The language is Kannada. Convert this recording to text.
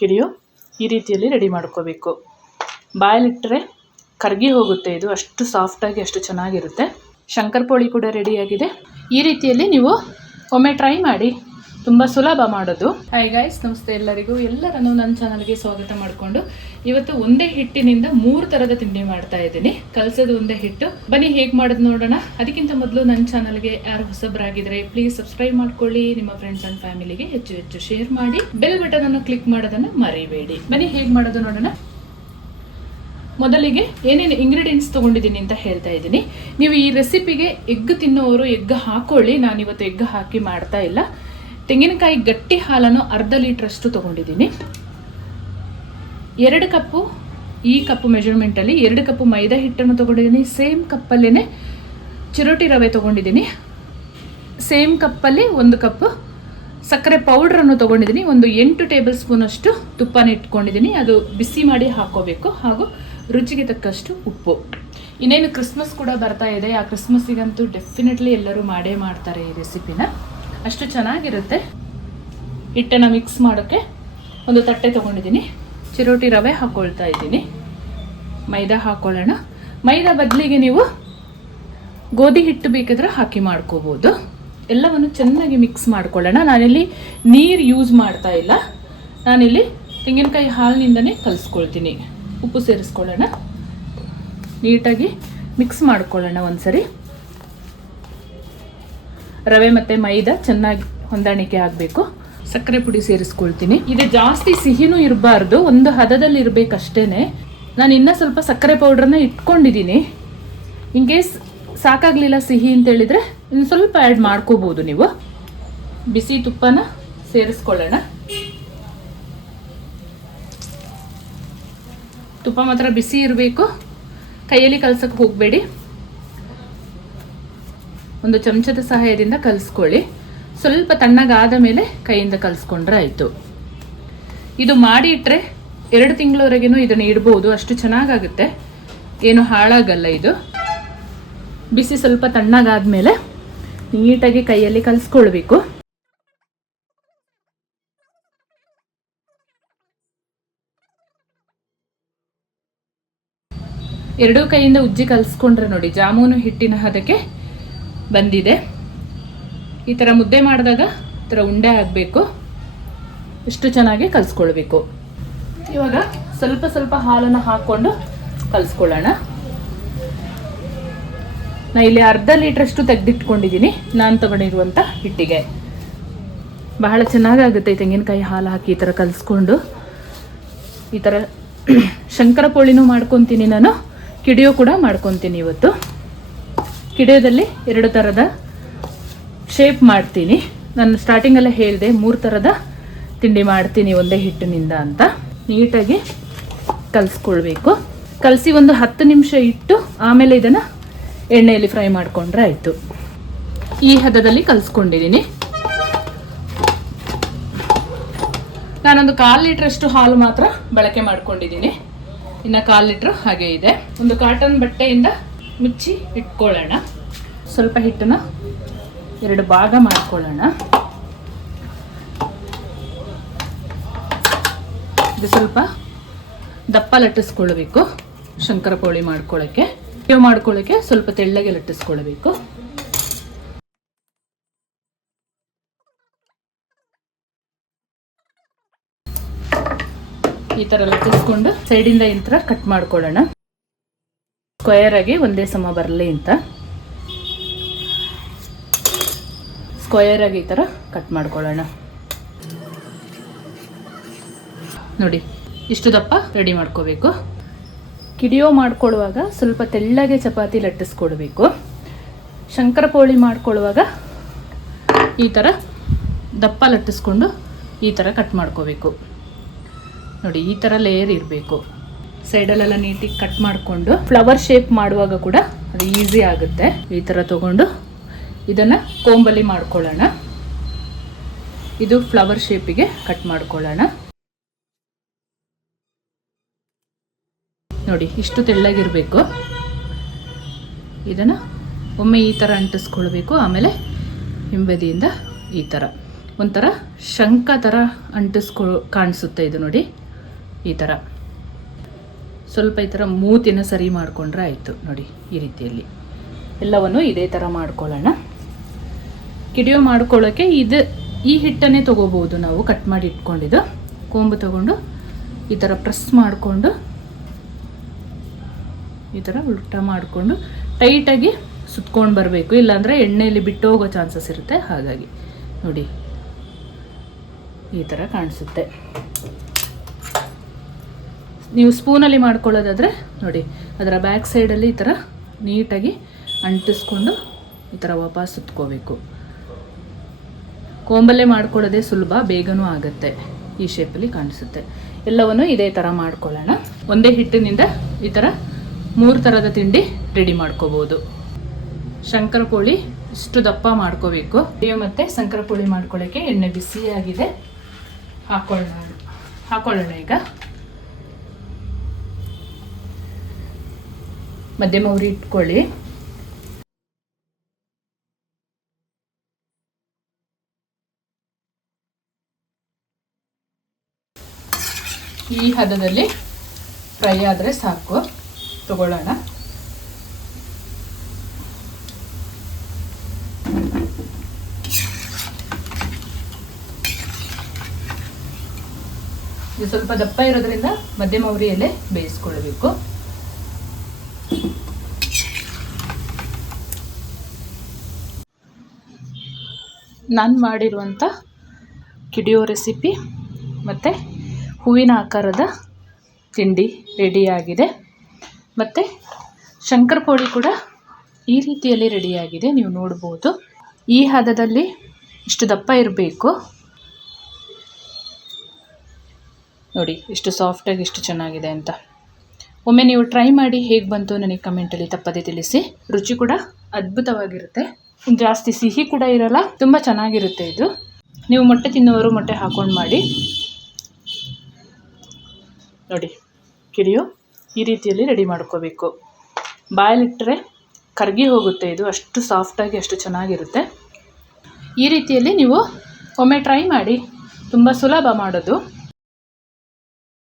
ಕಿಡಿಯೋ ಈ ರೀತಿಯಲ್ಲಿ ರೆಡಿ ಮಾಡ್ಕೋಬೇಕು. ಬಾಯಲ್ಲಿಟ್ಟರೆ ಕರಗಿ ಹೋಗುತ್ತೆ ಇದು. ಅಷ್ಟು ಸಾಫ್ಟಾಗಿ ಅಷ್ಟು ಚೆನ್ನಾಗಿರುತ್ತೆ. ಶಂಕರಪೋಳಿ ಕೂಡ ರೆಡಿಯಾಗಿದೆ ಈ ರೀತಿಯಲ್ಲಿ ನೀವು ಒಮ್ಮೆ ಟ್ರೈ ಮಾಡಿ. ತುಂಬ ಸುಲಭ ಮಾಡೋದು. ಹಾಯ್ ಗಾಯ್ಸ್ ನಮಸ್ತೆ ಎಲ್ಲರಿಗೂ. ಎಲ್ಲರನ್ನು ನನ್ನ ಚಾನಲ್ಗೆ ಸ್ವಾಗತ ಮಾಡಿಕೊಂಡು ಇವತ್ತು ಒಂದೇ ಹಿಟ್ಟಿನಿಂದ ಮೂರು ಥರದ ತಿಂಡಿ ಮಾಡ್ತಾ ಇದ್ದೀನಿ. ಕಲಸೋದು ಒಂದೇ ಹಿಟ್ಟು. ಬನ್ನಿ, ಹೇಗೆ ಮಾಡೋದು ನೋಡೋಣ. ಅದಕ್ಕಿಂತ ಮೊದಲು ನನ್ನ ಚಾನಲ್ಗೆ ಯಾರು ಹೊಸಬರಾಗಿದ್ರೆ ಪ್ಲೀಸ್ ಸಬ್ಸ್ಕ್ರೈಬ್ ಮಾಡ್ಕೊಳ್ಳಿ. ನಿಮ್ಮ ಫ್ರೆಂಡ್ಸ್ ಆ್ಯಂಡ್ ಫ್ಯಾಮಿಲಿಗೆ ಹೆಚ್ಚು ಹೆಚ್ಚು ಶೇರ್ ಮಾಡಿ. ಬೆಲ್ ಬಟನ್ ಅನ್ನು ಕ್ಲಿಕ್ ಮಾಡೋದನ್ನು ಮರಿಬೇಡಿ. ಬನ್ನಿ, ಹೇಗೆ ಮಾಡೋದು ನೋಡೋಣ. ಮೊದಲಿಗೆ ಏನೇನು ಇಂಗ್ರೀಡಿಯೆಂಟ್ಸ್ ತೊಗೊಂಡಿದ್ದೀನಿ ಅಂತ ಹೇಳ್ತಾ ಇದ್ದೀನಿ. ನೀವು ಈ ರೆಸಿಪಿಗೆ ಎಗ್ ತಿನ್ನೋರು ಎಗ್ ಹಾಕೊಳ್ಳಿ. ನಾನಿವತ್ತು ಎಗ್ ಹಾಕಿ ಮಾಡ್ತಾ ಇಲ್ಲ. ತೆಂಗಿನಕಾಯಿ ಗಟ್ಟಿ ಹಾಲನ್ನು ಅರ್ಧ ಲೀಟ್ರಷ್ಟು ತೊಗೊಂಡಿದ್ದೀನಿ. ಎರಡು ಕಪ್ಪು, ಈ ಕಪ್ಪು ಮೆಜರ್ಮೆಂಟಲ್ಲಿ ಎರಡು ಕಪ್ಪು ಮೈದಾ ಹಿಟ್ಟನ್ನು ತೊಗೊಂಡಿದ್ದೀನಿ. ಸೇಮ್ ಕಪ್ಪಲ್ಲೇ ಚಿರೋಟಿ ರವೆ ತೊಗೊಂಡಿದ್ದೀನಿ. ಸೇಮ್ ಕಪ್ಪಲ್ಲಿ ಒಂದು ಕಪ್ ಸಕ್ಕರೆ ಪೌಡ್ರನ್ನು ತೊಗೊಂಡಿದ್ದೀನಿ. ಒಂದು ಎಂಟು ಟೇಬಲ್ ಸ್ಪೂನಷ್ಟು ತುಪ್ಪನ ಇಟ್ಕೊಂಡಿದ್ದೀನಿ. ಅದು ಬಿಸಿ ಮಾಡಿ ಹಾಕೋಬೇಕು. ಹಾಗೂ ರುಚಿಗೆ ತಕ್ಕಷ್ಟು ಉಪ್ಪು. ಇನ್ನೇನು ಕ್ರಿಸ್ಮಸ್ ಕೂಡ ಬರ್ತಾ ಇದೆ. ಆ ಕ್ರಿಸ್ಮಸ್ಸಿಗಂತೂ ಡೆಫಿನೆಟ್ಲಿ ಎಲ್ಲರೂ ಮಾಡೇ ಮಾಡ್ತಾರೆ ಈ ರೆಸಿಪಿನ ಅಷ್ಟು ಚೆನ್ನಾಗಿರುತ್ತೆ. ಹಿಟ್ಟನ್ನು ಮಿಕ್ಸ್ ಮಾಡೋಕ್ಕೆ ಒಂದು ತಟ್ಟೆ ತೊಗೊಂಡಿದ್ದೀನಿ. ಚಿರೋಟಿ ರವೆ ಹಾಕ್ಕೊಳ್ತಾ ಇದ್ದೀನಿ. ಮೈದಾ ಹಾಕ್ಕೊಳ್ಳೋಣ ಮೈದಾ ಬದಲಿಗೆ ನೀವು ಗೋಧಿ ಹಿಟ್ಟು ಬೇಕಿದ್ರೆ ಹಾಕಿ ಮಾಡ್ಕೋಬೋದು. ಎಲ್ಲವನ್ನು ಚೆನ್ನಾಗಿ ಮಿಕ್ಸ್ ಮಾಡ್ಕೊಳ್ಳೋಣ. ನಾನಿಲ್ಲಿ ನೀರು ಯೂಸ್ ಮಾಡ್ತಾ ಇಲ್ಲ. ನಾನಿಲ್ಲಿ ತೆಂಗಿನಕಾಯಿ ಹಾಲಿನಿಂದನೇ ಕಲಿಸ್ಕೊಳ್ತೀನಿ. ಉಪ್ಪು ಸೇರಿಸ್ಕೊಳ್ಳೋಣ. ನೀಟಾಗಿ ಮಿಕ್ಸ್ ಮಾಡ್ಕೊಳ್ಳೋಣ ಒಂದ್ಸರಿ. ರವೆ ಮತ್ತು ಮೈದಾ ಚೆನ್ನಾಗಿ ಹೊಂದಾಣಿಕೆ ಆಗಬೇಕು. ಸಕ್ಕರೆ ಪುಡಿ ಸೇರಿಸ್ಕೊಳ್ತೀನಿ. ಇದು ಜಾಸ್ತಿ ಸಿಹಿನೂ ಇರಬಾರ್ದು, ಒಂದು ಹದದಲ್ಲಿ ಇರಬೇಕಷ್ಟೇ ನಾನು ಇನ್ನೂ ಸ್ವಲ್ಪ ಸಕ್ಕರೆ ಪೌಡ್ರನ್ನ ಇಟ್ಕೊಂಡಿದ್ದೀನಿ ಇನ್ ಕೇಸ್ ಸಾಕಾಗಲಿಲ್ಲ ಸಿಹಿ ಅಂತೇಳಿದರೆ ಇನ್ನು ಸ್ವಲ್ಪ ಆ್ಯಡ್ ಮಾಡ್ಕೋಬೋದು ನೀವು. ಬಿಸಿ ತುಪ್ಪನ ಸೇರಿಸ್ಕೊಳ್ಳೋಣ. ತುಪ್ಪ ಮಾತ್ರ ಬಿಸಿ ಇರಬೇಕು. ಕೈಯಲ್ಲಿ ಕಲ್ಸಕ್ಕೆ ಹೋಗಬೇಡಿ. ಒಂದು ಚಮಚದ ಸಹಾಯದಿಂದ ಕಲಿಸ್ಕೊಳ್ಳಿ. ಸ್ವಲ್ಪ ತಣ್ಣಗಾದ ಮೇಲೆ ಕೈಯಿಂದ ಕಲಿಸ್ಕೊಂಡ್ರೆ ಆಯಿತು. ಇದು ಮಾಡಿ ಇಟ್ಟರೆ ಎರಡು ತಿಂಗಳವರೆಗೂ ಇದನ್ನು ಇಡ್ಬೋದು, ಅಷ್ಟು ಚೆನ್ನಾಗಾಗುತ್ತೆ. ಏನು ಹಾಳಾಗಲ್ಲ ಇದು. ಬಿಸಿ ಸ್ವಲ್ಪ ತಣ್ಣಗಾದ ಮೇಲೆ ನೀಟಾಗಿ ಕೈಯಲ್ಲಿ ಕಲಿಸ್ಕೊಳ್ಬೇಕು. ಎರಡೂ ಕೈಯಿಂದ ಉಜ್ಜಿ ಕಲಿಸ್ಕೊಂಡ್ರೆ ನೋಡಿ, ಜಾಮೂನು ಹಿಟ್ಟಿನ ಹದಕ್ಕೆ ಬಂದಿದೆ. ಈ ಥರ ಮುದ್ದೆ ಮಾಡಿದಾಗ ಈ ಥರ ಉಂಡೆ ಆಗಬೇಕು ಇಷ್ಟು ಚೆನ್ನಾಗಿ ಕಲಿಸ್ಕೊಳ್ಬೇಕು. ಇವಾಗ ಸ್ವಲ್ಪ ಸ್ವಲ್ಪ ಹಾಲನ್ನು ಹಾಕ್ಕೊಂಡು ಕಲಿಸ್ಕೊಳ್ಳೋಣ. ನಾ ಇಲ್ಲಿ ಅರ್ಧ ಲೀಟ್ರಷ್ಟು ತೆಗೆದಿಟ್ಕೊಂಡಿದ್ದೀನಿ ನಾನು ತಗೊಂಡಿರುವಂಥ ಹಿಟ್ಟಿಗೆ. ಬಹಳ ಚೆನ್ನಾಗಾಗುತ್ತೆ ಈ ತೆಂಗಿನಕಾಯಿ ಹಾಲು ಹಾಕಿ ಈ ಥರ ಕಲಿಸ್ಕೊಂಡು. ಈ ಥರ ಶಂಕರ ಪೋಳಿನೂ ಮಾಡ್ಕೊತೀನಿ ನಾನು. ಕಿಡಿಯೋ ಕೂಡ ಮಾಡ್ಕೊತೀನಿ ಇವತ್ತು. ಕಿಡಿಯೋದಲ್ಲಿ ಎರಡು ಥರದ ಶೇಪ್ ಮಾಡ್ತೀನಿ. ನಾನು ಸ್ಟಾರ್ಟಿಂಗಲ್ಲೇ ಹೇಳಿದೆ, ಮೂರು ಥರದ ತಿಂಡಿ ಮಾಡ್ತೀನಿ ಒಂದೇ ಹಿಟ್ಟಿನಿಂದ ಅಂತ. ನೀಟಾಗಿ ಕಲಿಸ್ಕೊಳ್ಬೇಕು. ಕಲಸಿ ಒಂದು ಹತ್ತು ನಿಮಿಷ ಇಟ್ಟು ಆಮೇಲೆ ಇದನ್ನು ಎಣ್ಣೆಯಲ್ಲಿ ಫ್ರೈ ಮಾಡಿಕೊಂಡ್ರೆ ಆಯಿತು. ಈ ಹದದಲ್ಲಿ ಕಲಿಸ್ಕೊಂಡಿದ್ದೀನಿ. ನಾನೊಂದು ಕಾಲು ಲೀಟ್ರಷ್ಟು ಹಾಲು ಮಾತ್ರ ಬಳಕೆ ಮಾಡ್ಕೊಂಡಿದ್ದೀನಿ. ಇನ್ನು ಕಾಲು ಲೀಟ್ರ್ ಹಾಗೆ ಇದೆ. ಒಂದು ಕಾಟನ್ ಬಟ್ಟೆಯಿಂದ ಮುಚ್ಚಿ ಇಟ್ಕೊಳ್ಳೋಣ. ಸ್ವಲ್ಪ ಹಿಟ್ಟನ್ನು ಎರಡು ಭಾಗ ಮಾಡ್ಕೊಳ್ಳೋಣ. ಇದು ಸ್ವಲ್ಪ ದಪ್ಪ ಲಟ್ಟಿಸ್ಕೊಳ್ಬೇಕು, ಶಂಕರ ಪೋಳಿ ಮಾಡ್ಕೊಳ್ಳೋಕ್ಕೆ. ಇವು ಮಾಡ್ಕೊಳ್ಳೋಕ್ಕೆ ಸ್ವಲ್ಪ ತೆಳ್ಳಗೆ ಲಟ್ಟಿಸ್ಕೊಳ್ಬೇಕು. ಈ ಥರ ಲಟ್ಟಿಸ್ಕೊಂಡು ಸೈಡಿಂದ ಈ ಥರ ಕಟ್ ಮಾಡ್ಕೊಳ್ಳೋಣ. ಸ್ಕ್ವಯರ್ ಆಗಿ ಒಂದೇ ಸಮ ಬರಲಿ ಅಂತ. ಸ್ಕ್ವಯರ್ ಆಗಿ ಈ ಥರ ಕಟ್ ಮಾಡ್ಕೊಳ್ಳೋಣ. ನೋಡಿ, ಇಷ್ಟು ದಪ್ಪ ರೆಡಿ ಮಾಡ್ಕೋಬೇಕು. ಕಿಡಿಯೋ ಮಾಡ್ಕೊಳ್ಳುವಾಗ ಸ್ವಲ್ಪ ತೆಳ್ಳಗೆ ಚಪಾತಿ ಲಟ್ಟಿಸ್ಕೊಡ್ಬೇಕು. ಶಂಕರ ಪೋಳಿ ಮಾಡ್ಕೊಳ್ಳುವಾಗ ಈ ಥರ ದಪ್ಪ ಲಟ್ಟಿಸ್ಕೊಂಡು ಈ ಥರ ಕಟ್ ಮಾಡ್ಕೋಬೇಕು. ನೋಡಿ, ಈ ಥರ ಲೇಯರ್ ಇರಬೇಕು. ಸೈಡಲ್ಲೆಲ್ಲ ನೀಟಾಗಿ ಕಟ್ ಮಾಡಿಕೊಂಡು ಫ್ಲವರ್ ಶೇಪ್ ಮಾಡುವಾಗ ಕೂಡ ಅದು ಈಸಿ ಆಗುತ್ತೆ. ಈ ಥರ ತಗೊಂಡು ಇದನ್ನು ಕೋಂಬಲಿ ಮಾಡ್ಕೊಳ್ಳೋಣ. ಇದು ಫ್ಲವರ್ ಶೇಪಿಗೆ ಕಟ್ ಮಾಡ್ಕೊಳ್ಳೋಣ. ನೋಡಿ, ಇಷ್ಟು ತೆಳ್ಳಗಿರಬೇಕು. ಇದನ್ನು ಒಮ್ಮೆ ಈ ಥರ ಅಂಟಿಸ್ಕೊಳ್ಬೇಕು, ಆಮೇಲೆ ಹಿಂಬದಿಯಿಂದ ಈ ಥರ. ಒಂಥರ ಶಂಖ ಥರ ಅಂಟಿಸ್ಕೊ ಕಾಣಿಸುತ್ತೆ ಇದು ನೋಡಿ, ಈ ಥರ. ಸ್ವಲ್ಪ ಈ ಥರ ಮೂತಿನ ಸರಿ ಮಾಡಿಕೊಂಡ್ರೆ ಆಯಿತು ನೋಡಿ ಈ ರೀತಿಯಲ್ಲಿ. ಎಲ್ಲವನ್ನು ಇದೇ ಥರ ಮಾಡ್ಕೊಳ್ಳೋಣ. ಕಿಡಿಯೋ ಮಾಡ್ಕೊಳ್ಳೋಕ್ಕೆ ಇದು ಈ ಹಿಟ್ಟನ್ನೇ ತೊಗೋಬೋದು ನಾವು ಕಟ್ ಮಾಡಿ ಇಟ್ಕೊಂಡಿದ್ದು. ಕೊಂಬು ತಗೊಂಡು ಈ ಥರ ಪ್ರೆಸ್ ಮಾಡಿಕೊಂಡು ಈ ಥರ ಉಲ್ಟ ಮಾಡಿಕೊಂಡು ಟೈಟಾಗಿ ಸುತ್ಕೊಂಡು ಬರಬೇಕು. ಇಲ್ಲಾಂದರೆ ಎಣ್ಣೆಯಲ್ಲಿ ಬಿಟ್ಟು ಹೋಗೋ ಚಾನ್ಸಸ್ ಇರುತ್ತೆ. ಹಾಗಾಗಿ ನೋಡಿ ಈ ಥರ ಕಾಣಿಸುತ್ತೆ. ನೀವು ಸ್ಪೂನಲ್ಲಿ ಮಾಡ್ಕೊಳ್ಳೋದಾದರೆ ನೋಡಿ, ಅದರ ಬ್ಯಾಕ್ ಸೈಡಲ್ಲಿ ಈ ಥರ ನೀಟಾಗಿ ಅಂಟಿಸ್ಕೊಂಡು ಈ ಥರ ವಾಪಸ್ ಸುತ್ಕೋಬೇಕು. ಕೋಂಬಲ್ಲೇ ಮಾಡ್ಕೊಳ್ಳೋದೇ ಸುಲಭ, ಬೇಗನೂ ಆಗುತ್ತೆ, ಈ ಶೇಪಲ್ಲಿ ಕಾಣಿಸುತ್ತೆ. ಎಲ್ಲವನ್ನು ಇದೇ ಥರ ಮಾಡ್ಕೊಳ್ಳೋಣ. ಒಂದೇ ಹಿಟ್ಟಿನಿಂದ ಈ ಥರ ಮೂರು ಥರದ ತಿಂಡಿ ರೆಡಿ ಮಾಡ್ಕೋಬೋದು. ಶಂಕರ ಕೋಳಿ ಇಷ್ಟು ದಪ್ಪ ಮಾಡ್ಕೋಬೇಕು. ಮತ್ತು ಶಂಕರ ಕೋಳಿ ಮಾಡ್ಕೊಳ್ಳೋಕ್ಕೆ ಎಣ್ಣೆ ಬಿಸಿಯಾಗಿದೆ. ಹಾಕೊಳ್ಳೋಣ ಹಾಕೊಳ್ಳೋಣ ಈಗ. ಮಧ್ಯಮ ಉರಿ ಇಟ್ಕೊಳ್ಳಿ. ಈ ಹದದಲ್ಲಿ ಫ್ರೈ ಆದರೆ ಸಾಕು. ತಗೊಳ್ಳೋಣ. ಇದು ಸ್ವಲ್ಪ ದಪ್ಪ ಇರೋದ್ರಿಂದ ಮಧ್ಯಮ ಉರಿಯಲ್ಲೇ ಬೇಯಿಸ್ಕೊಳ್ಬೇಕು. ನಾನು ಮಾಡಿರುವಂಥ ಕಿಡಿಯೋ ರೆಸಿಪಿ ಮತ್ತು ಹೂವಿನ ಆಕಾರದ ತಿಂಡಿ ರೆಡಿಯಾಗಿದೆ ಮತ್ತು ಶಂಕರಪೋಳಿ ಕೂಡ ಈ ರೀತಿಯಲ್ಲಿ ರೆಡಿಯಾಗಿದೆ ನೀವು ನೋಡ್ಬೋದು. ಈ ಹದದಲ್ಲಿ ಇಷ್ಟು ದಪ್ಪ ಇರಬೇಕು. ನೋಡಿ ಎಷ್ಟು ಸಾಫ್ಟಾಗಿ ಎಷ್ಟು ಚೆನ್ನಾಗಿದೆ ಅಂತ. ಒಮ್ಮೆ ನೀವು ಟ್ರೈ ಮಾಡಿ ಹೇಗೆ ಬಂತು ನನಗೆ ಕಮೆಂಟಲ್ಲಿ ತಪ್ಪದೆ ತಿಳಿಸಿ. ರುಚಿ ಕೂಡ ಅದ್ಭುತವಾಗಿರುತ್ತೆ. ಜಾಸ್ತಿ ಸಿಹಿ ಕೂಡ ಇರಲ್ಲ, ತುಂಬ ಚೆನ್ನಾಗಿರುತ್ತೆ ಇದು. ನೀವು ಮೊಟ್ಟೆ ತಿನ್ನುವವರು ಮೊಟ್ಟೆ ಹಾಕೊಂಡು ಮಾಡಿ. ನೋಡಿ, ಕಿರಿಯು ಈ ರೀತಿಯಲ್ಲಿ ರೆಡಿ ಮಾಡ್ಕೋಬೇಕು. ಬಾಯಲ್ಲಿಟ್ಟರೆ ಕರಗಿ ಹೋಗುತ್ತೆ ಇದು, ಅಷ್ಟು ಸಾಫ್ಟಾಗಿ ಅಷ್ಟು ಚೆನ್ನಾಗಿರುತ್ತೆ. ಈ ರೀತಿಯಲ್ಲಿ ನೀವು ಒಮ್ಮೆ ಟ್ರೈ ಮಾಡಿ, ತುಂಬ ಸುಲಭ ಮಾಡೋದು.